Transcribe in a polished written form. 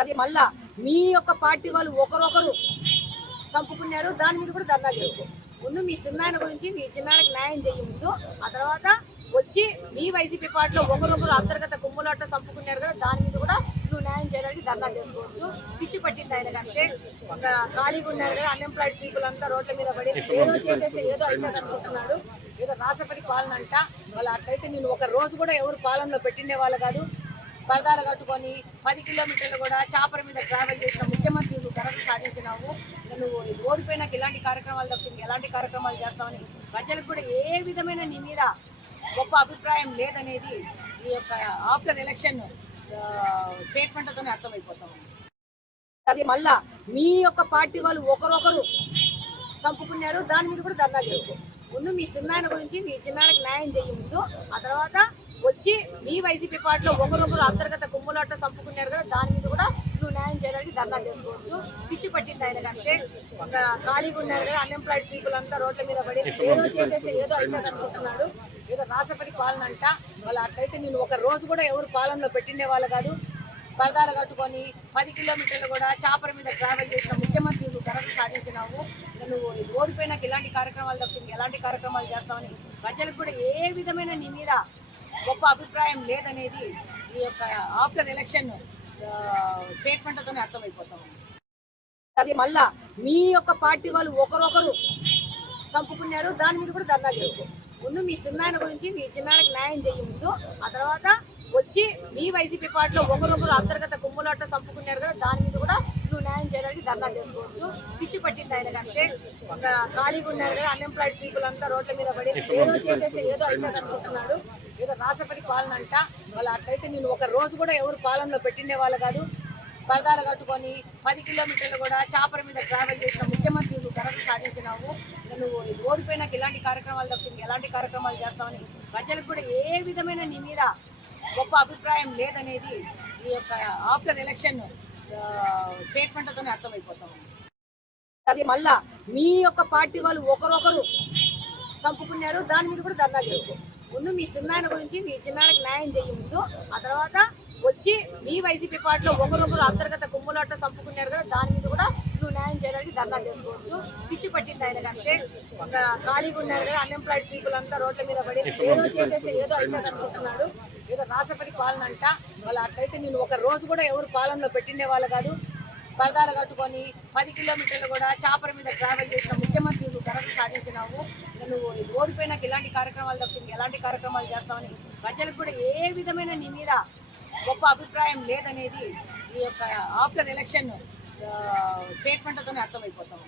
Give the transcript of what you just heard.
అది మళ్ళా మీ యొక్క పార్టీ వాళ్ళు ఒకరొకరు చంపుకున్నారు. దాని మీద కూడా ధర్నా చేసుకో. ముందు మీ చిన్నాయన గురించి మీ చిన్నాయనకి న్యాయం చేయ ముందు, ఆ తర్వాత వచ్చి మీ వైసీపీ పార్టీలో ఒకరొకరు అంతర్గత కుమ్ములాట చంపుకున్నారు కదా, దాని మీద కూడా నువ్వు న్యాయం చేయడానికి ధర్నా చేసుకోవచ్చు. పిచ్చి పట్టింది ఆయన కంటే. ఒక ఖాళీగా ఉన్నారు కదా, అన్ఎంప్లాయిడ్ పీపుల్ అంతా రోడ్ల మీద పడి ఏదో చేసేసి ఏదో అయిపోయింది అనుకుంటున్నాడు. ఏదో రాష్ట్రపతి పాలన అంట. వాళ్ళు అట్లయితే నేను ఒక రోజు కూడా ఎవరు పాలనలో పెట్టిండే వాళ్ళు కాదు. పరదాలు కట్టుకొని 10 కిలోమీటర్లు కూడా చాపర మీద ట్రావెల్ చేసిన ముఖ్యమంత్రి నువ్వు ఘనత సాధించినావు. నువ్వు ఓడిపోయినాక ఇలాంటి కార్యక్రమాలు తప్పింది ఎలాంటి కార్యక్రమాలు చేస్తామని ప్రజలకు కూడా ఏ విధమైన నీ మీద గొప్ప అభిప్రాయం లేదనేది ఈ యొక్క ఆఫ్టర్ ఎలక్షన్ స్టేట్మెంట్తోనే అర్థమైపోతాం. అది మళ్ళా మీ యొక్క పార్టీ వాళ్ళు ఒకరొకరు చంపుకున్నారు. దాని మీద కూడా ధర్నా చేసుకో. ముందు మీ చిన్నాయన గురించి మీ చిన్నాయనకి న్యాయం చేయ ముందు, ఆ తర్వాత వచ్చి మీ వైసీపీ పార్టీలో ఒకరొకరు అంతర్గత కుమ్ములాట చంపుకున్నారు కదా, దాని మీద కూడా నువ్వు న్యాయం చేయడానికి ధర్నా చేసుకోవచ్చు. పిచ్చి పట్టింది ఆయన కంటే. ఒక ఖాళీగా ఉన్నారు కదా, అన్ఎంప్లాయిడ్ పీపుల్ అంతా రోడ్ల మీద పడి ఏదో చేసేసి ఏదో అయిపోయింది అనుకుంటున్నాడు. ఏదో రాష్ట్రపతి పాలన అంట. వాళ్ళు అట్లయితే నేను ఒక రోజు కూడా ఎవరు పాలనలో పెట్టిండే వాళ్ళు కాదు. పరదాలు కట్టుకొని 10 కిలోమీటర్లు కూడా చాపర మీద ట్రావెల్ చేసిన ముఖ్యమంత్రి నువ్వు ఘనత సాధించినావు. నువ్వు ఓడిపోయినాక ఇలాంటి కార్యక్రమాలు తప్పింది ఎలాంటి కార్యక్రమాలు చేస్తామని ప్రజలకు కూడా ఏ విధమైన నీ మీద గొప్ప అభిప్రాయం లేదనేది ఈ యొక్క ఆఫ్టర్ ఎలక్షన్ స్టేట్మెంట్తోనే అర్థమైపోతాం. అది మళ్ళా మీ యొక్క పార్టీ వాళ్ళు ఒకరొకరు చంపుకున్నారు. దాని మీద కూడా ధర్నా చేసుకో. ముందు మీ చిన్నాయన గురించి మీ చిన్నాయనకి న్యాయం చేయ ముందు, ఆ తర్వాత వచ్చి మీ వైసీపీ పార్టీలో ఒకరొకరు అంతర్గత కుమ్ములాట చంపుకున్నారు కదా, దాని మీద కూడా నువ్వు న్యాయం చేయడానికి ధర్నా చేసుకోవచ్చు. పిచ్చి పట్టింది ఆయన కంటే. ఒక ఖాళీగా ఉన్నారు కదా, అన్ఎంప్లాయిడ్ పీపుల్ అంతా రోడ్ల మీద పడి ఏదో చేసేసి ఏదో అయిపోయింది అనుకుంటున్నాడు. ఏదో రాష్ట్రపతి పాలన అంట. వాళ్ళు అట్లయితే నేను ఒక రోజు కూడా ఎవరు పాలనలో పెట్టిండే వాళ్ళు కాదు. పరదాలు కట్టుకొని 10 కిలోమీటర్లు కూడా చాపర మీద ట్రావెల్ చేసిన ముఖ్యమంత్రి నువ్వు ఘనత సాధించినావు. నువ్వు ఓడిపోయినాక ఇలాంటి కార్యక్రమాలు తప్పింది ఎలాంటి కార్యక్రమాలు చేస్తామని ప్రజలకు కూడా ఏ విధమైన నీ మీద గొప్ప అభిప్రాయం లేదనేది ఈ యొక్క ఆఫ్టర్ ఎలక్షన్ స్టేట్మెంట్తోనే అర్థమైపోతాం. అది మళ్ళా మీ యొక్క పార్టీ వాళ్ళు ఒకరొకరు చంపుకున్నారు. దాని మీద కూడా ధర్నా చేసుకో. ముందు మీ చిన్నాయన గురించి మీ చిన్నాయనకి న్యాయం చేయ ముందు, ఆ తర్వాత వచ్చి మీ వైసీపీ పార్టీలో ఒకరొకరు అంతర్గత కుమ్ములాట చంపుకున్నారు కదా, దాని మీద కూడా నువ్వు న్యాయం చేయడానికి ధర్నా చేసుకోవచ్చు. పిచ్చి పట్టింది ఆయన కంటే. ఒక ఖాళీగా ఉన్నారు కదా, అన్ఎంప్లాయిడ్ పీపుల్ అంతా రోడ్ల మీద పడి ఏదో చేసేసి ఏదో అయిపోయింది అనుకుంటున్నాడు. ఏదో రాష్ట్రపతి పాలన అంట. వాళ్ళు అట్లయితే నేను ఒక రోజు కూడా ఎవరు పాలనలో పెట్టిండే వాళ్ళు కాదు. పరదాలు కట్టుకొని 10 కిలోమీటర్లు కూడా చాపర మీద ట్రావెల్ చేసిన ముఖ్యమంత్రి నువ్వు ఘనత సాధించినావు. నువ్వు ఓడిపోయినాక ఇలాంటి కార్యక్రమాలు తప్పింది ఎలాంటి కార్యక్రమాలు చేస్తామని ప్రజలకు కూడా ఏ విధమైన నీ మీద గొప్ప అభిప్రాయం లేదనేది ఈ యొక్క ఆఫ్టర్ ఎలక్షన్ స్టేట్మెంట్తోనే అర్థమైపోతాం.